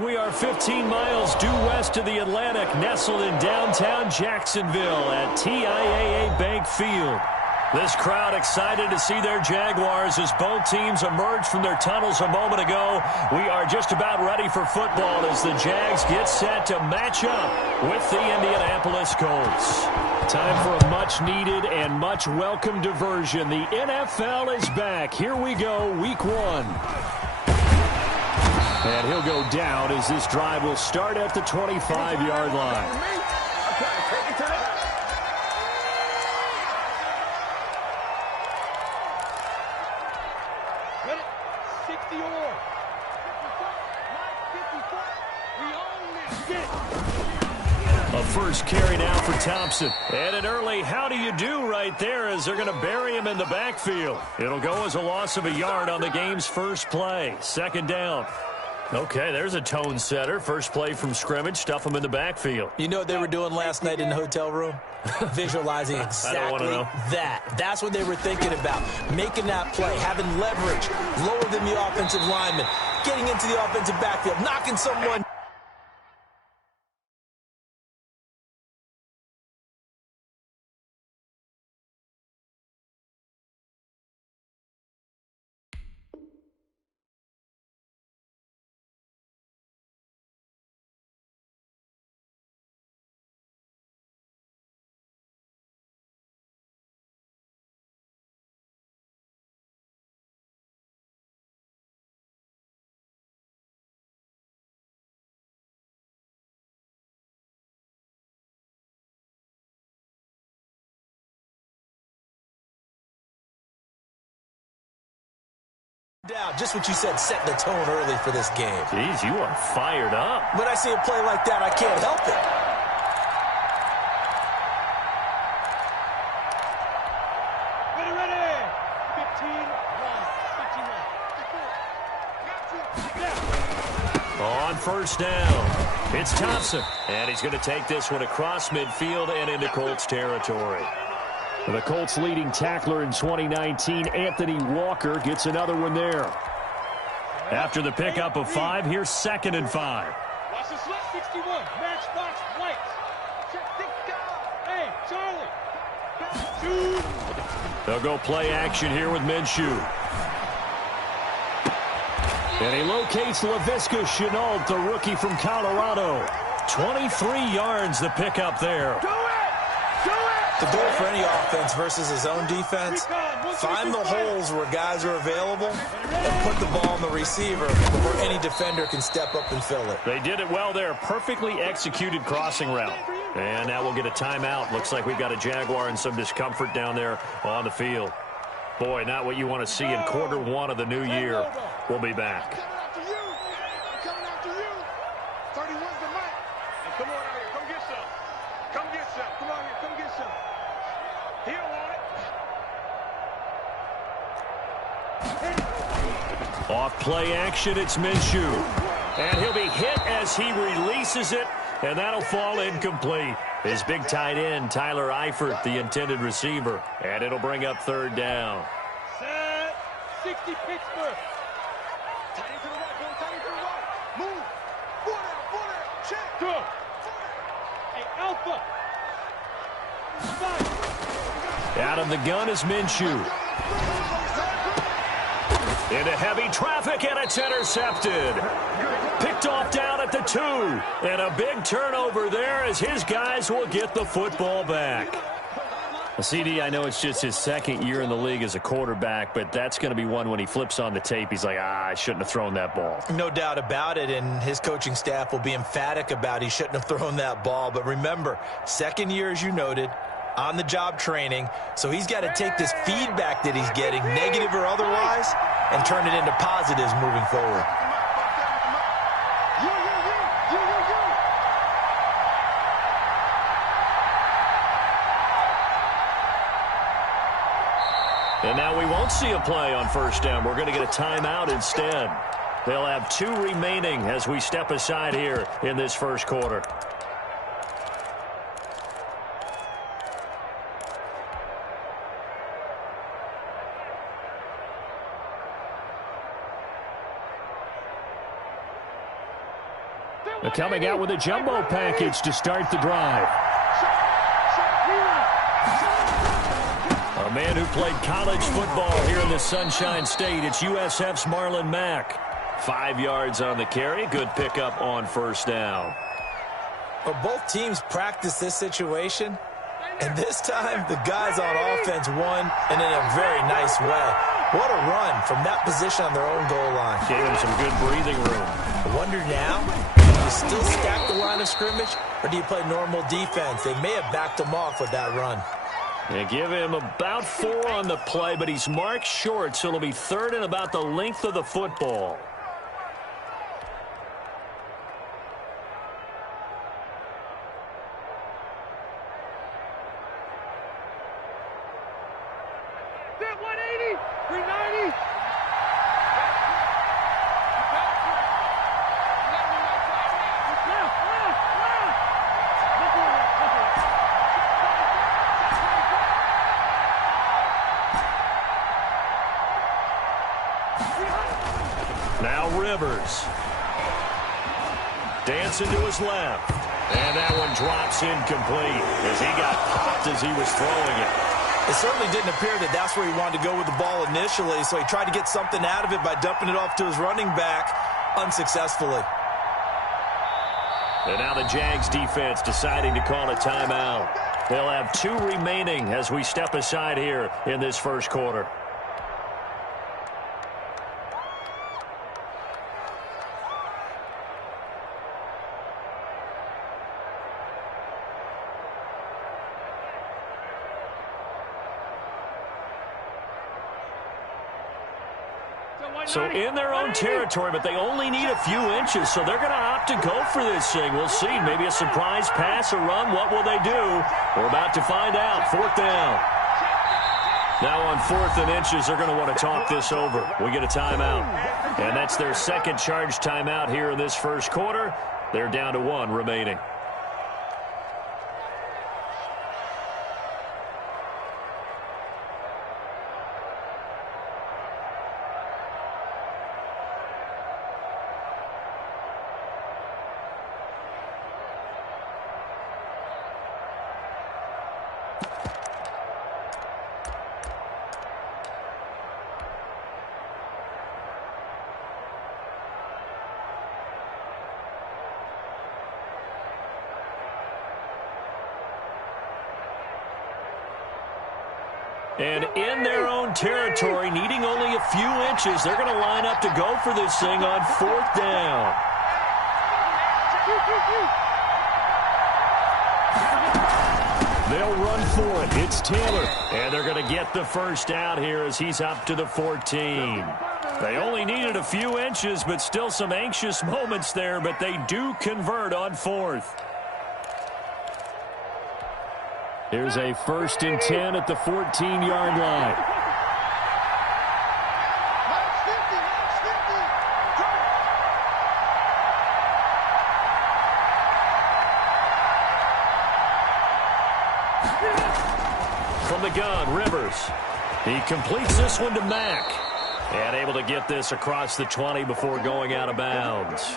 We are 15 miles due west of the Atlantic, nestled in downtown Jacksonville at TIAA Bank Field. This crowd excited to see their Jaguars as both teams emerged from their tunnels a moment ago. We are just about ready for football as the Jags get set to match up with the Indianapolis Colts. Time for a much-needed and much-welcome diversion. The NFL is back. Here we go, Week 1. And he'll go down as this drive will start at the 25-yard line. A first carry now for Thompson. And an early how do you do right there as they're going to bury him in the backfield. It'll go as a loss of a yard on the game's first play. Second down. Okay, there's a tone setter. First play from scrimmage, stuff them in the backfield. You know what they were doing last night in the hotel room? Visualizing exactly that. That's what they were thinking about. Making that play, having leverage, lower than the offensive lineman, getting into the offensive backfield, knocking someone. Down, just what you said, set the tone early for this game. Jeez, you are fired up. When I see a play like that, I can't help it. On first down, it's Thompson. And he's going to take this one across midfield and into Colts territory. The Colts leading tackler in 2019, Anthony Walker, gets another one there. After the pickup of 5, here's 2nd and 5. Watch the slot, 61. Matchbox white. Hey, Charlie. They'll go play action here with Minshew. And he locates Laviska Shenault, the rookie from Colorado. 23 yards the pickup there. The goal for any offense versus his own defense, find the holes where guys are available and put the ball on the receiver before any defender can step up and fill it. They did it well there. Perfectly executed crossing route. And now we'll get a timeout. Looks like we've got a Jaguar in some discomfort down there on the field. Boy, not what you want to see in quarter 1 of the new year. We'll be back. Off play action, it's Minshew. And he'll be hit as he releases it, and that'll fall incomplete. His big tight end, Tyler Eifert, the intended receiver. And it'll bring up 3rd down. Set. 60 Pittsburgh. Tight end to the right, go tight end to the right. Move. 4 down, check. Go. Hey, Alpha. 5. Out of the gun is Minshew. Into heavy traffic, and it's intercepted. Picked off down at the 2. And a big turnover there as his guys will get the football back. CD, I know it's just his 2nd year in the league as a quarterback, but that's going to be one when he flips on the tape. He's like, I shouldn't have thrown that ball. No doubt about it, and his coaching staff will be emphatic about he shouldn't have thrown that ball. But remember, 2nd year, as you noted, on-the-job training, so he's got to take this feedback that he's getting, negative or otherwise, and turn it into positives moving forward. And now we won't see a play on first down. We're going to get a timeout instead. They'll have 2 remaining as we step aside here in this first quarter. Coming out with a jumbo package to start the drive. A man who played college football here in the Sunshine State. It's USF's Marlon Mack. 5 yards on the carry. Good pickup on first down. Well, both teams practice this situation, and this time the guys on offense won, and in a very nice way. What a run from that position on their own goal line. Gave them some good breathing room. I wonder now, do you still stack the line of scrimmage, or do you play normal defense? They may have backed him off with that run. They give him about 4 on the play, but he's marked short, so it'll be third and about the length of the football. Now Rivers. Dancing to his left. And that one drops incomplete as he got popped as he was throwing it. It certainly didn't appear that that's where he wanted to go with the ball initially, so he tried to get something out of it by dumping it off to his running back unsuccessfully. And now the Jags defense deciding to call a timeout. They'll have 2 remaining as we step aside here in this first quarter. So in their own territory, but they only need a few inches, so they're going to opt to go for this thing. We'll see. Maybe a surprise pass or run. What will they do? We're about to find out. 4th down. Now on 4th and inches, they're going to want to talk this over. We get a timeout. And that's their second charge timeout here in this first quarter. They're down to 1 remaining. And in their own territory, needing only a few inches, they're going to line up to go for this thing on 4th down. They'll run for it. It's Taylor. And they're going to get the first down here as he's up to the 14. They only needed a few inches, but still some anxious moments there, but they do convert on 4th. Here's a 1st and 10 at the 14-yard line. From the gun, Rivers. He completes this one to Mack. And able to get this across the 20 before going out of bounds.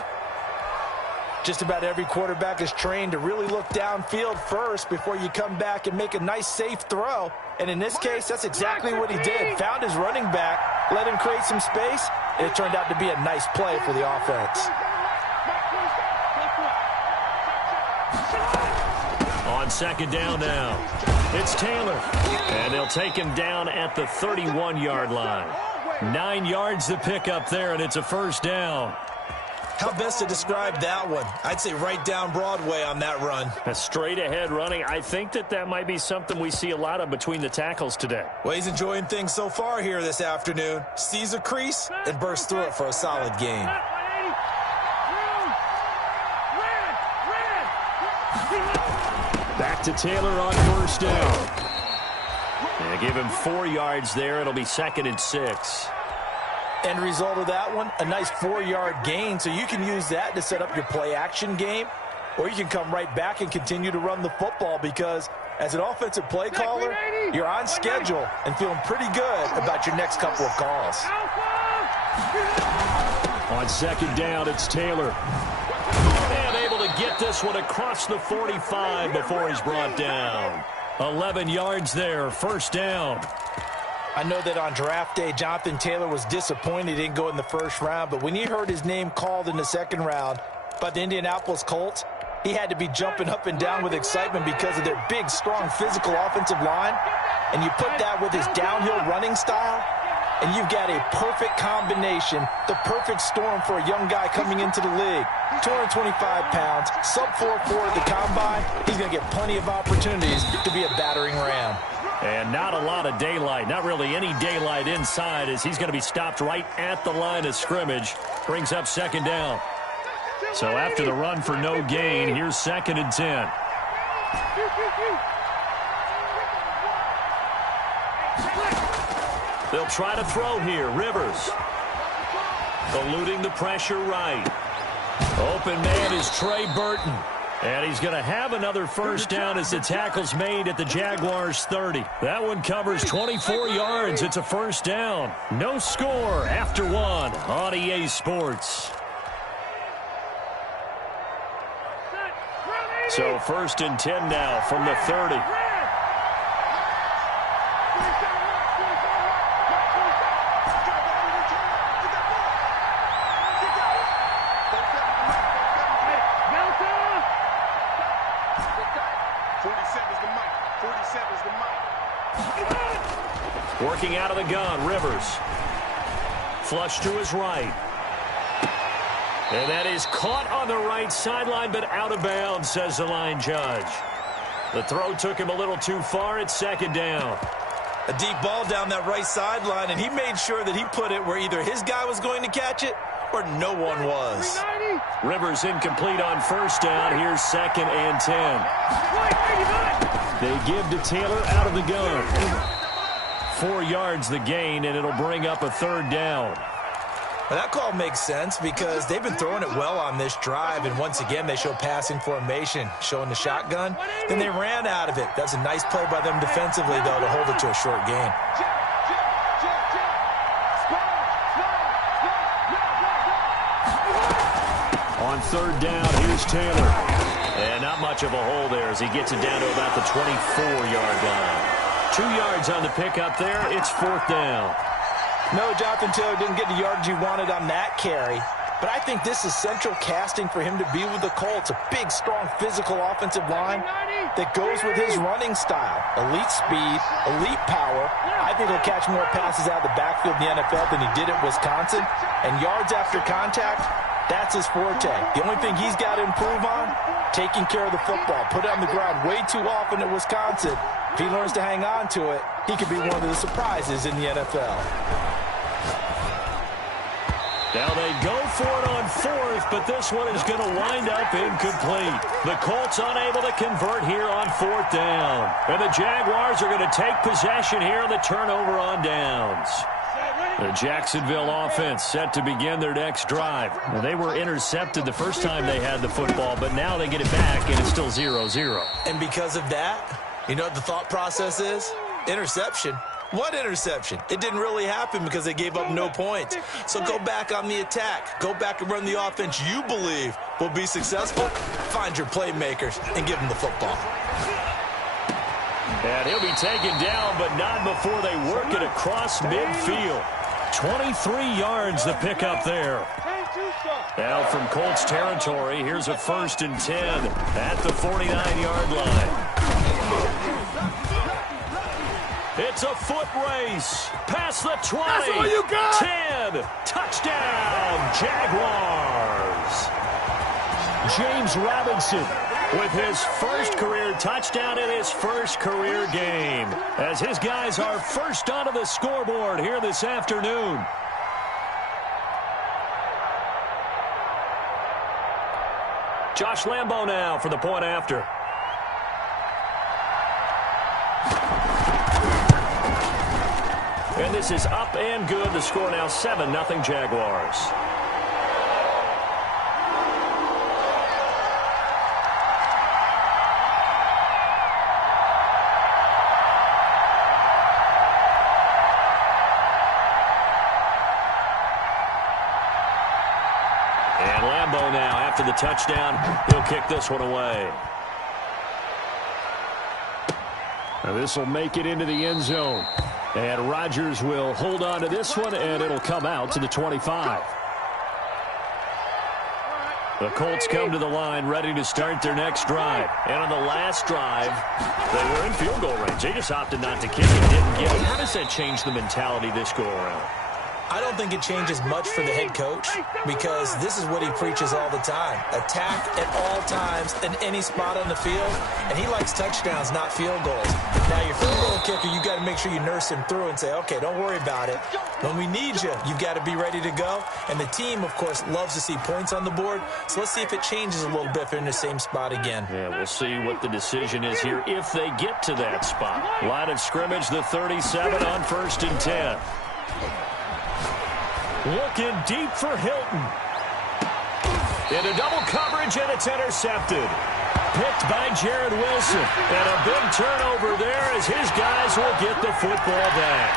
Just about every quarterback is trained to really look downfield first before you come back and make a nice, safe throw. And in this case, that's exactly what he did. Found his running back, let him create some space, and it turned out to be a nice play for the offense. On 2nd down now, it's Taylor. And they'll take him down at the 31-yard line. 9 yards to pick up there, and it's a 1st down. How best to describe that one? I'd say right down Broadway on that run. A straight-ahead running. I think that might be something we see a lot of between the tackles today. Well, he's enjoying things so far here this afternoon. Sees a crease and bursts through it for a solid gain. Back to Taylor on 1st down. They give him 4 yards there. It'll be 2nd and 6. End result of that one, a nice 4-yard gain, so you can use that to set up your play-action game, or you can come right back and continue to run the football because as an offensive play caller, you're on schedule and feeling pretty good about your next couple of calls. On 2nd down, it's Taylor. And this one across the 45 before he's brought down. 11 yards there, first down. I know that on draft day, Jonathan Taylor was disappointed he didn't go in the first round, but when he heard his name called in the second round by the Indianapolis Colts, he had to be jumping up and down with excitement because of their big, strong, physical offensive line. And you put that with his downhill running style, and you've got a perfect combination, the perfect storm for a young guy coming into the league. 225 pounds, sub-4.4 at the combine. He's going to get plenty of opportunities to be a battering ram. And not a lot of daylight, not really any daylight inside, as he's going to be stopped right at the line of scrimmage. Brings up second down. So after the run for no gain, here's 2nd and 10. They'll try to throw here. Rivers eluding the pressure right. Open man is Trey Burton. And he's going to have another first down as the tackle's made at the Jaguars' 30. That one covers 24 yards. It's a first down. No score after one on EA Sports. So 1st and 10 now from the 30. Working out of the gun, Rivers. Flush to his right. And that is caught on the right sideline, but out of bounds, says the line judge. The throw took him a little too far. It's 2nd down. A deep ball down that right sideline, and he made sure that he put it where either his guy was going to catch it or no one was. Rivers incomplete on first down. Here's 2nd and 10. They give to Taylor out of the gun. 4 yards the gain, and it'll bring up a 3rd down. Well, that call makes sense because they've been throwing it well on this drive, and once again they show passing formation, showing the shotgun. Then they ran out of it. That's a nice play by them defensively, though, to hold it to a short gain. On 3rd down, here's Taylor. And not much of a hole there as he gets it down to about the 24-yard line. 2 yards on the pickup there. It's 4th down. No, Jonathan Taylor didn't get the yardage he wanted on that carry. But I think this is central casting for him to be with the Colts. A big, strong, physical offensive line that goes with his running style. Elite speed, elite power. I think he'll catch more passes out of the backfield in the NFL than he did at Wisconsin. And yards after contact, that's his forte. The only thing he's got to improve on, taking care of the football. Put it on the ground way too often at Wisconsin. If he learns to hang on to it, he could be one of the surprises in the NFL. Now they go for it on 4th, but this one is going to wind up incomplete. The Colts unable to convert here on 4th down. And the Jaguars are going to take possession here on the turnover on downs. The Jacksonville offense set to begin their next drive. Now, they were intercepted the first time they had the football, but now they get it back, and it's still 0-0. And because of that, you know what the thought process is? Interception. What interception? It didn't really happen because they gave up no points. So go back on the attack. Go back and run the offense you believe will be successful. Find your playmakers and give them the football. And he'll be taken down, but not before they work it across midfield. 23 yards the pickup there. Now from Colts territory, here's a 1st and 10 at the 49-yard line. It's a foot race. Past the 20. That's all you got. 10. Touchdown, Jaguars. James Robinson with his first career touchdown in his first career game, as his guys are first onto the scoreboard here this afternoon. Josh Lambo now for the point after. And this is up and good. The score now 7-0 Jaguars. And Lambo now after the the touchdown. He'll kick this one away. Now this will make it into the end zone. And Rodgers will hold on to this one, and it'll come out to the 25. The Colts come to the line ready to start their next drive. And on the last drive, they were in field goal range. They just opted not to kick it, didn't get it. How does that change the mentality this go around? I don't think it changes much for the head coach because this is what he preaches all the time. Attack at all times in any spot on the field, and he likes touchdowns, not field goals. Now, your field goal kicker, you got to make sure you nurse him through and say, okay, don't worry about it. When we need you, you've got to be ready to go. And the team, of course, loves to see points on the board, so let's see if it changes a little bit if they're in the same spot again. Yeah, we'll see what the decision is here if they get to that spot. Line of scrimmage, the 37 on 1st and 10. Looking deep for Hilton. Into double coverage, and it's intercepted. Picked by Jared Wilson. And a big turnover there as his guys will get the football back.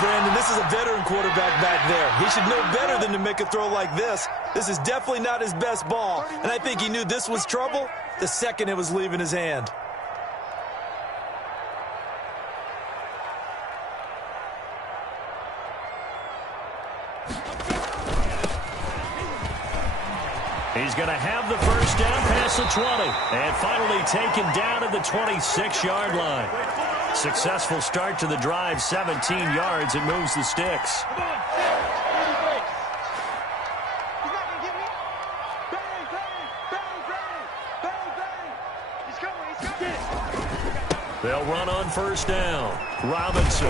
Brandon, this is a veteran quarterback back there. He should know better than to make a throw like this. This is definitely not his best ball. And I think he knew this was trouble the second it was leaving his hand. He's going to have the first down past the 20. And finally taken down at the 26-yard line. Successful start to the drive, 17 yards, and moves the sticks. They'll run on first down. Robinson.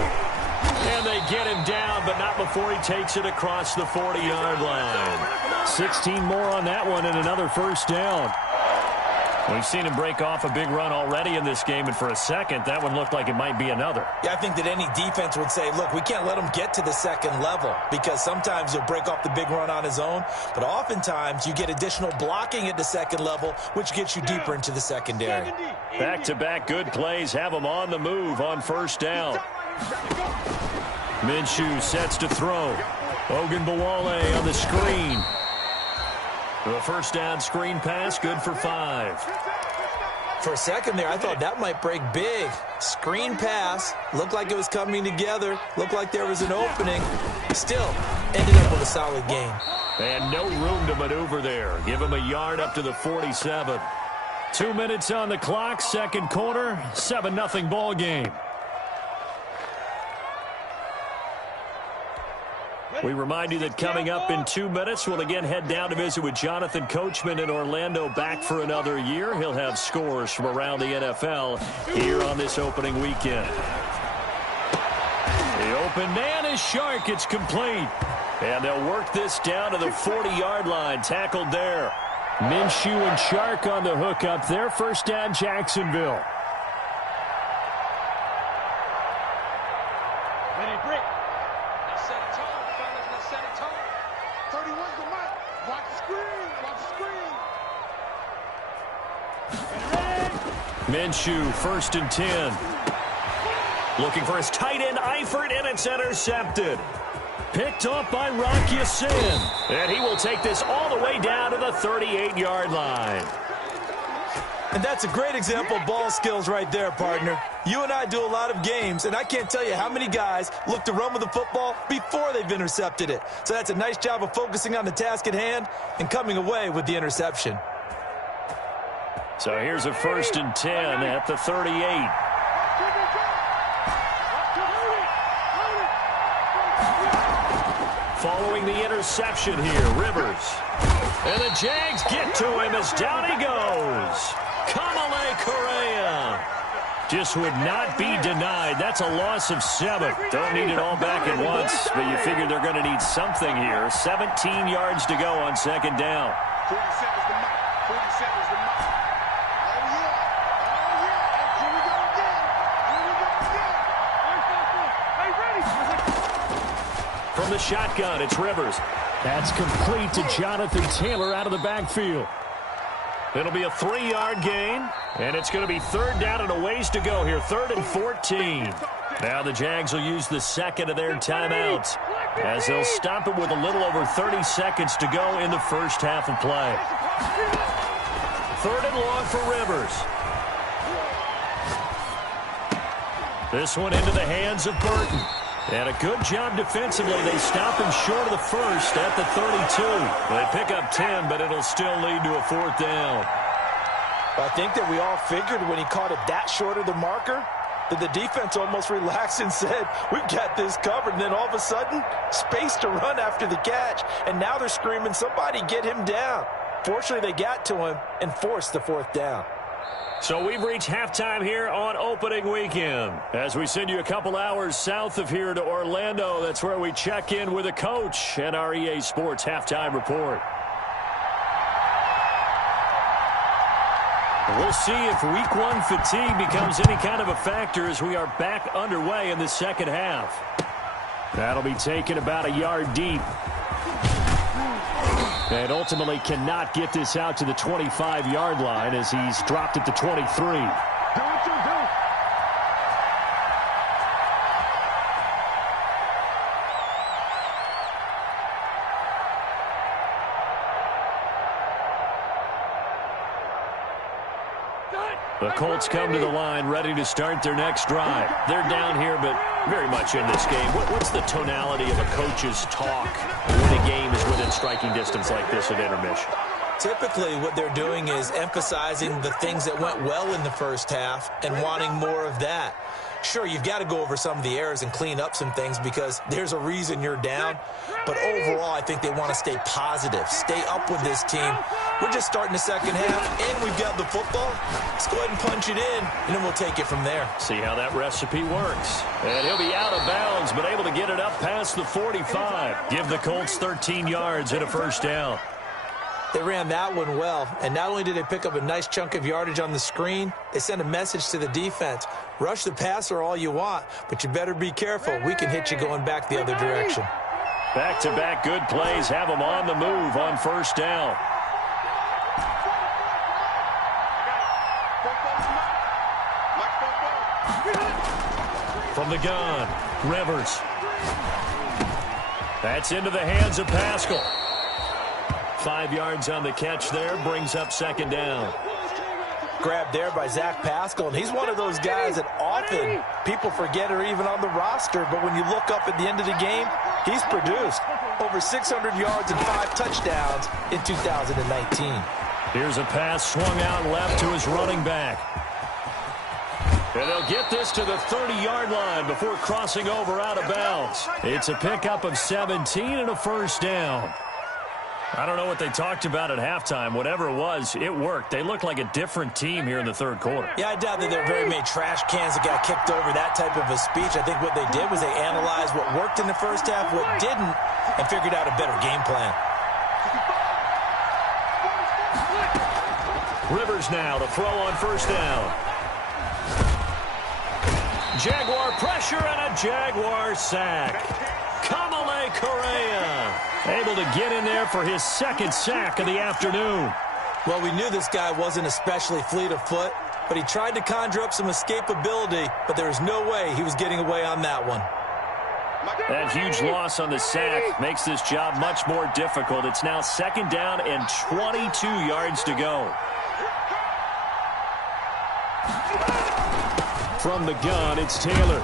And they get him down, but not before he takes it across the 40-yard line. 16 more on that one and another first down. We've seen him break off a big run already in this game, and for a second, that one looked like it might be another. Yeah, I think that any defense would say, look, we can't let him get to the second level because sometimes he'll break off the big run on his own, but oftentimes you get additional blocking at the second level, which gets you deeper into the secondary. Back-to-back good plays have him on the move on first down. Minshew sets to throw. Ogunbowale on the screen. The first down screen pass, good for 5. For a second there, I thought that might break big. Screen pass, looked like it was coming together, looked like there was an opening. Still, ended up with a solid gain. And no room to maneuver there. Give him a yard up to the 47. 2 minutes on the clock, second quarter, 7-0 ball game. We remind you that coming up in 2 minutes, we'll again head down to visit with Jonathan Coachman in Orlando, back for another year. He'll have scores from around the NFL here on this opening weekend. The open man is Shark. It's complete. And they'll work this down to the 40-yard line. Tackled there. Minshew and Shark on the hook up there. First down, Jacksonville. Minshew, 1st and 10. Looking for his tight end, Eifert, and it's intercepted. Picked off by Rock Ya-Sin. And he will take this all the way down to the 38-yard line. And that's a great example of ball skills right there, partner. You and I do a lot of games, and I can't tell you how many guys look to run with the football before they've intercepted it. So that's a nice job of focusing on the task at hand and coming away with the interception. So here's a 1st and 10 at the 38. Following the interception here, Rivers. And the Jags get to him as down he goes. Kamale Correa just would not be denied. That's a loss of 7. Don't need it all back at once, but you figure they're going to need something here. 17 yards to go on second down. 47's the mark. 47's the mark. From the shotgun, it's Rivers. That's complete to Jonathan Taylor out of the backfield. It'll be a 3-yard gain, and it's going to be 3rd down and a ways to go here. 3rd and 14. Now the Jags will use the second of their timeouts. as they'll stop it with a little over 30 seconds to go in the first half of play. 3rd and long for Rivers. This one into the hands of Burton. And a good job defensively. They stop him short of the first at the 32. They pick up 10, but it'll still lead to a 4th down. I think that we all figured when he caught it that short of the marker that the defense almost relaxed and said, we've got this covered. And then all of a sudden, space to run after the catch. And now they're screaming, somebody get him down. Fortunately, they got to him and forced the 4th down. So we've reached halftime here on opening weekend. As we send you a couple hours south of here to Orlando, that's where we check in with a coach and our EA Sports halftime report. We'll see if week 1 fatigue becomes any kind of a factor as we are back underway in the second half. That'll be taken about a yard deep. And ultimately cannot get this out to the 25-yard line as he's dropped at the 23. The Colts come to the line ready to start their next drive. They're down here, but very much in this game. What's the tonality of a coach's talk when a game is within striking distance like this at intermission? Typically, what they're doing is emphasizing the things that went well in the first half and wanting more of that. Sure, you've got to go over some of the errors and clean up some things because there's a reason you're down. But overall, I think they want to stay positive, stay up with this team. We're just starting the second half, and we've got the football. Let's go ahead and punch it in, and then we'll take it from there. See how that recipe works. And he'll be out of bounds, but able to get it up past the 45. Give the Colts 13 yards and a 1st down. They ran that one well, and not only did they pick up a nice chunk of yardage on the screen, they sent a message to the defense. Rush the passer all you want, but you better be careful. We can hit you going back the other direction. Back-to-back good plays have them on the move on 1st down. From the gun, Rivers. That's into the hands of Pascal. 5 yards on the catch there, brings up 2nd down. Grabbed there by Zach Pascal, and he's one of those guys that often people forget are even on the roster, but when you look up at the end of the game, he's produced over 600 yards and 5 touchdowns in 2019. Here's a pass swung out left to his running back. And they'll get this to the 30-yard line before crossing over out of bounds. It's a pickup of 17 and a 1st down. I don't know what they talked about at halftime. Whatever it was, it worked. They look like a different team here in the 3rd quarter. Yeah, I doubt that there are very many trash cans that got kicked over, that type of a speech. I think what they did was they analyzed what worked in the first half, what didn't, and figured out a better game plan. Rivers now to throw on 1st down. Jaguar pressure and a Jaguar sack. Kamale Correa able to get in there for his 2nd sack of the afternoon. Well, we knew this guy wasn't especially fleet of foot, but he tried to conjure up some escapability, but there was no way he was getting away on that one. That huge loss on the sack makes this job much more difficult. It's now 2nd down and 22 yards to go. From the gun, it's Taylor.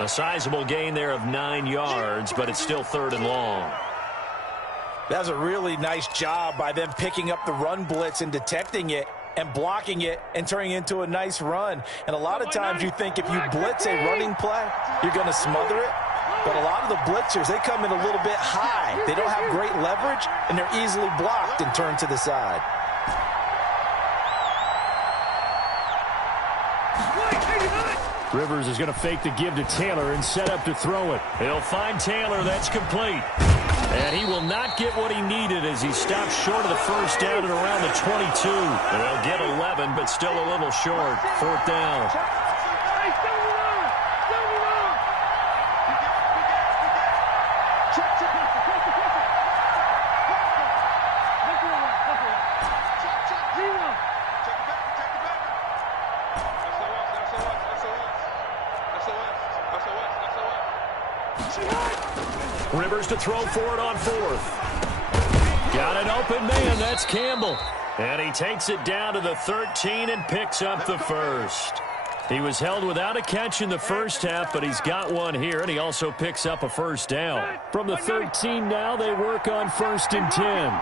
A sizable gain there of 9 yards, but it's still 3rd and long. That was a really nice job by them picking up the run blitz and detecting it and blocking it and turning it into a nice run. And a lot of times you think if you blitz a running play, you're going to smother it. But a lot of the blitzers, they come in a little bit high. They don't have great leverage, and they're easily blocked and turned to the side. Rivers is going to fake the give to Taylor and set up to throw it. He'll find Taylor. That's complete. And he will not get what he needed as he stopped short of the 1st down at around the 22. They'll get 11, but still a little short. 4th down. Rivers to throw for it on fourth. Got an open man. That's Campbell. And he takes it down to the 13 and picks up the first. He was held without a catch in the first half, but he's got one here, and he also picks up a first down. From the 13 now, they work on 1st and 10.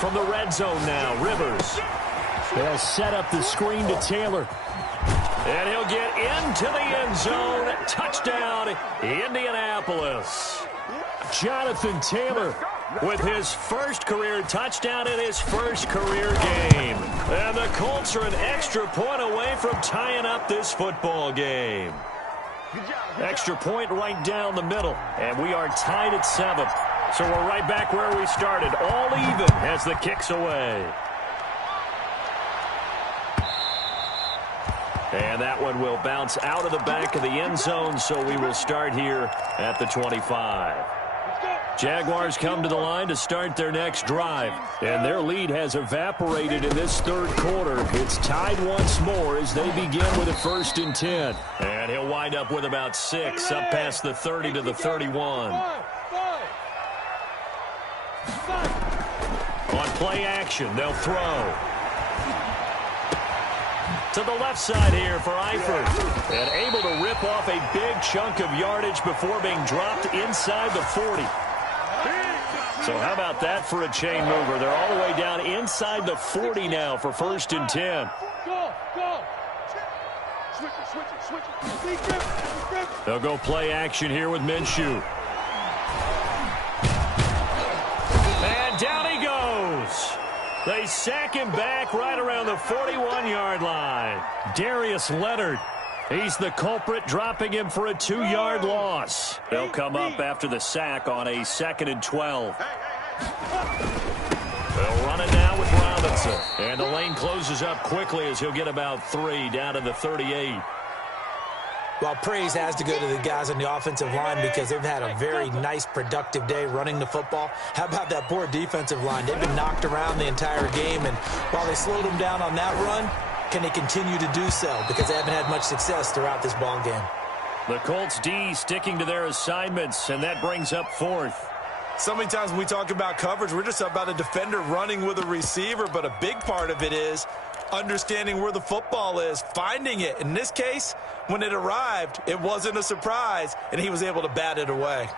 From the red zone now, Rivers. They'll set up the screen to Taylor. And he'll get into the end zone. Touchdown, Indianapolis. Jonathan Taylor with his first career touchdown in his first career game. And the Colts are an extra point away from tying up this football game. Extra point right down the middle. And we are tied at 7. So we're right back where we started. All even as the kick's away. And that one will bounce out of the back of the end zone, so we will start here at the 25. Jaguars come to the line to start their next drive, and their lead has evaporated in this third quarter. It's tied once more as they begin with a 1st and 10. And he'll wind up with about 6 up past the 30 to the 31. On play action, they'll throw. To the left side here for Eifert. And able to rip off a big chunk of yardage before being dropped inside the 40. So how about that for a chain mover? They're all the way down inside the 40 now for 1st and 10. They'll go play action here with Minshew. And down he goes. They sack him back right around the 41-yard line. Darius Leonard, he's the culprit, dropping him for a 2-yard loss. They'll come up after the sack on a 2nd and 12. They'll run it now with Robinson. And the lane closes up quickly as he'll get about 3 down to the 38. Well, praise has to go to the guys on the offensive line because they've had a very nice, productive day running the football. How about that poor defensive line? They've been knocked around the entire game, and while they slowed them down on that run, can they continue to do so? Because they haven't had much success throughout this ball game. The Colts D sticking to their assignments, and that brings up 4th. So many times when we talk about coverage, we're just about a defender running with a receiver, but a big part of it is understanding where the football is, finding it. In this case, when it arrived, it wasn't a surprise, and he was able to bat it away.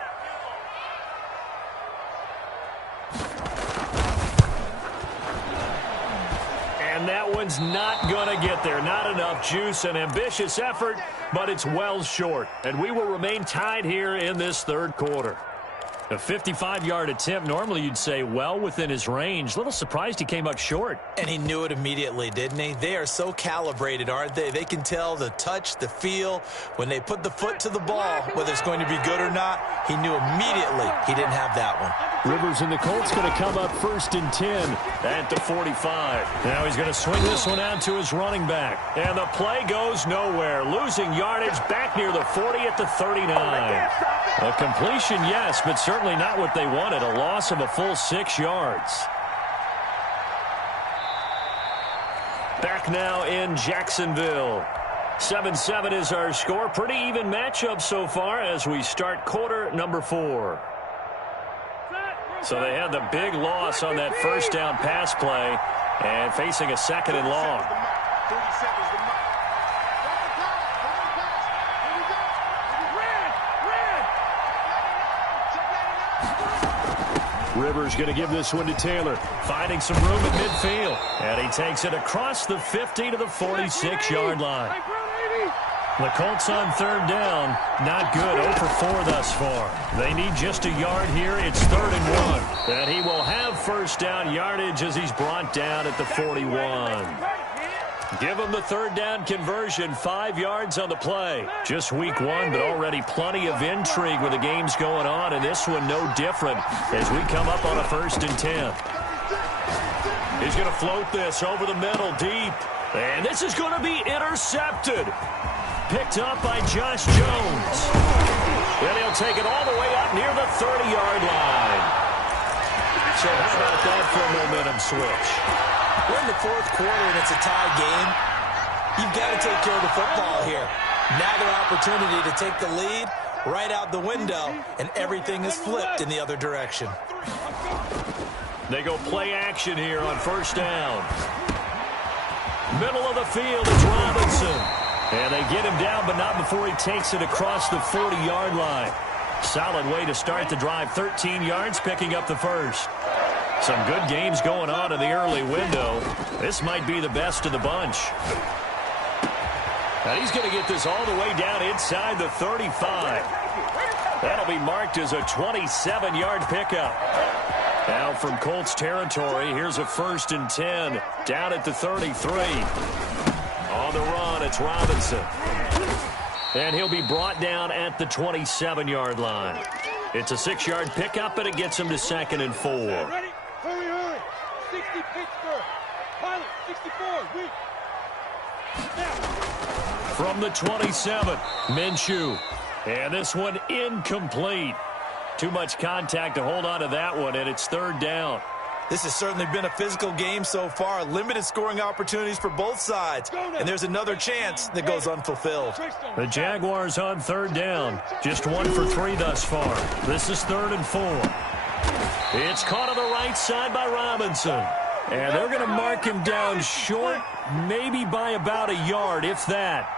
And that one's not going to get there. Not enough juice. An ambitious effort, but it's well short. And we will remain tied here in this third quarter. A 55-yard attempt, normally you'd say well within his range. A little surprised he came up short. And he knew it immediately, didn't he? They are so calibrated, aren't they? They can tell the touch, the feel. When they put the foot to the ball, whether it's going to be good or not, he knew immediately he didn't have that one. Rivers and the Colts going to come up 1st and 10 at the 45. Now he's going to swing this one out to his running back. And the play goes nowhere. Losing yardage back near the 40 at the 39. A completion, yes, but certainly not what they wanted. A loss of a full 6 yards. Back now in Jacksonville. 7-7 is our score. Pretty even matchup so far as we start quarter number 4. So they had the big loss on that first down pass play and facing a 2nd and long. Rivers going to give this one to Taylor, finding some room at midfield. And he takes it across the 50 to the 46-yard line. The Colts on 3rd down, not good, 0 for 4 thus far. They need just a yard here. It's 3rd and 1. And he will have 1st down yardage as he's brought down at the 41. Give him the 3rd down conversion, 5 yards on the play. Just week 1, but already plenty of intrigue with the games going on, and this one no different as we come up on a 1st and 10. He's going to float this over the middle deep, and this is going to be intercepted. Picked up by Josh Jones. Then he'll take it all the way up near the 30-yard line. So how about that for a momentum switch? We're in the 4th quarter, and it's a tie game. You've got to take care of the football here. Now their opportunity to take the lead right out the window, and everything is flipped in the other direction. They go play action here on first down. Middle of the field, it's Robinson. And they get him down, but not before he takes it across the 40-yard line. Solid way to start the drive. 13 yards, picking up the first. Some good games going on in the early window. This might be the best of the bunch. And he's going to get this all the way down inside the 35. That'll be marked as a 27-yard pickup. Now from Colts territory, here's a 1st and 10 down at the 33. On the run, it's Robinson. And he'll be brought down at the 27-yard line. It's a 6-yard pickup, and it gets him to 2nd and 4. Ready? Hurry, hurry. 60 Pittsburgh. Pilot, 64. Weak. Now. From the 27, Minshew. And this one incomplete. Too much contact to hold on to that one, and it's 3rd down. This has certainly been a physical game so far. Limited scoring opportunities for both sides. And there's another chance that goes unfulfilled. The Jaguars on 3rd down. Just 1 for 3 thus far. This is 3rd and 4. It's caught on the right side by Robinson. And they're going to mark him down short, maybe by about a yard, if that.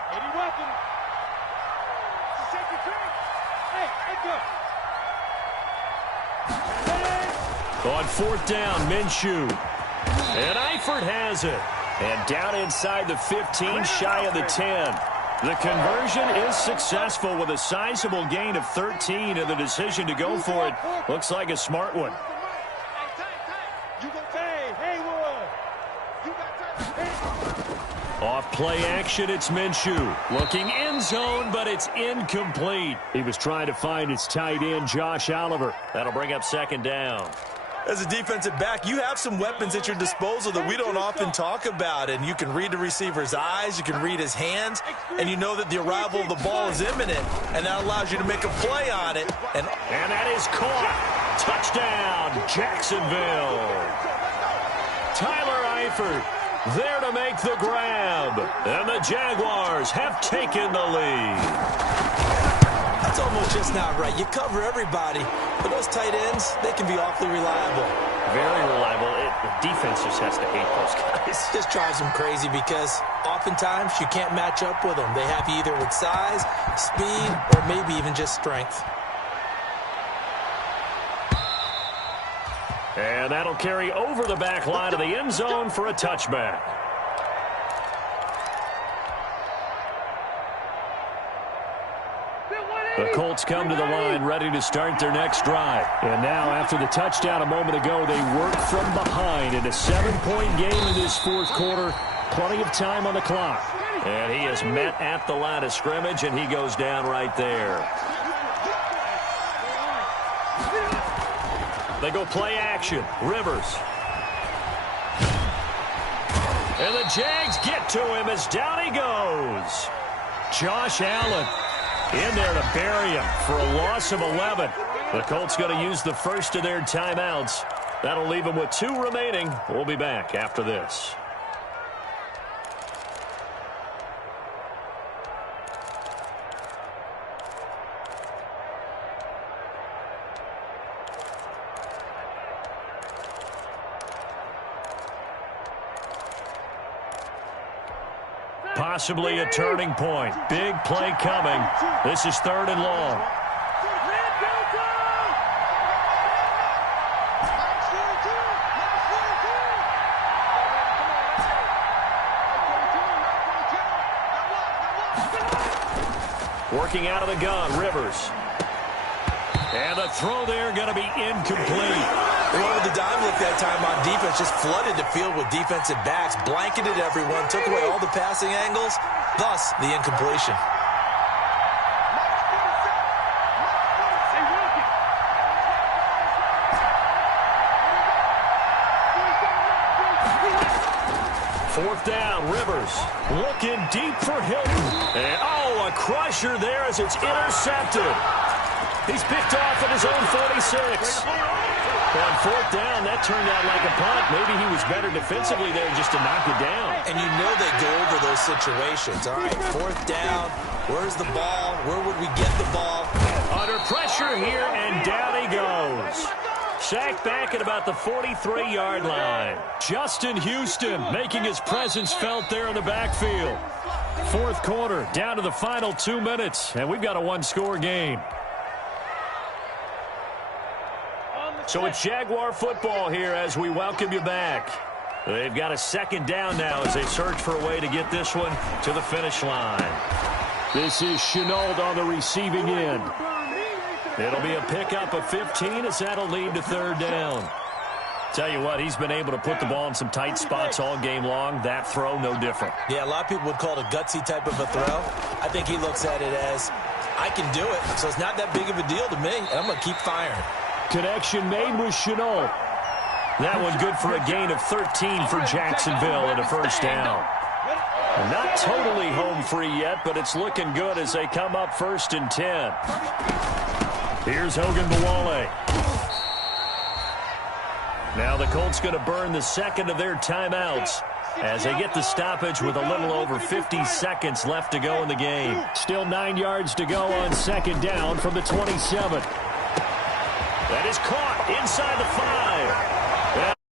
On 4th down, Minshew. And Eifert has it. And down inside the 15, shy of the 10. The conversion is successful with a sizable gain of 13, and the decision to go for it looks like a smart one. Off play action, it's Minshew. Looking end zone, but it's incomplete. He was trying to find his tight end, Josh Oliver. That'll bring up 2nd down. As a defensive back, you have some weapons at your disposal that we don't often talk about. And you can read the receiver's eyes, you can read his hands, and you know that the arrival of the ball is imminent, and that allows you to make a play on it. And that is caught. Touchdown, Jacksonville. Tyler Eifert there to make the grab. And the Jaguars have taken the lead. That's almost just not right. You cover everybody, but those tight ends, they can be awfully reliable. Very reliable. The defense just has to hate those guys. It just drives them crazy because oftentimes you can't match up with them. They have you either with size, speed, or maybe even just strength. And that'll carry over the back line of the end zone for a touchback. The Colts come to the line ready to start their next drive. And now, after the touchdown a moment ago, they work from behind in a 7-point game in this 4th quarter. Plenty of time on the clock. And he is met at the line of scrimmage, and he goes down right there. They go play action. Rivers. And the Jags get to him as down he goes. Josh Allen in there to bury him for a loss of 11. The Colts going to use the first of their timeouts. That'll leave them with 2 remaining. We'll be back after this. Possibly a turning point. Big play coming. This is 3rd and long. Working out of the gun, Rivers. And the throw there going to be incomplete. They wanted the dime look that time on defense, just flooded the field with defensive backs, blanketed everyone, took away all the passing angles, thus the incompletion. Fourth down, Rivers looking deep for Hilton. And, a crusher there as it's intercepted. He's picked off at his own 46. On fourth down, that turned out like a punt. Maybe he was better defensively there just to knock it down. And you know they go over those situations. All right, fourth down. Where's the ball? Where would we get the ball? Under pressure here, and down he goes. Sacked back at about the 43-yard line. Justin Houston making his presence felt there in the backfield. Fourth quarter, down to the final 2 minutes, and we've got a one-score game. So it's Jaguar football here as we welcome you back. They've got a second down now as they search for a way to get this one to the finish line. This is Chenault on the receiving end. It'll be a pickup of 15 as that'll lead to third down. Tell you what, he's been able to put the ball in some tight spots all game long. That throw, no different. Yeah, a lot of people would call it a gutsy type of a throw. I think he looks at it as, I can do it, so it's not that big of a deal to me, and I'm going to keep firing. Connection made with Chenault. That one good for a gain of 13 for Jacksonville and a first down. Not totally home free yet, but it's looking good as they come up 1st and 10. Here's Hogan Bawale. Now the Colts going to burn the second of their timeouts as they get the stoppage with a little over 50 seconds left to go in the game. Still 9 yards to go on second down from the 27. That is caught inside the 5.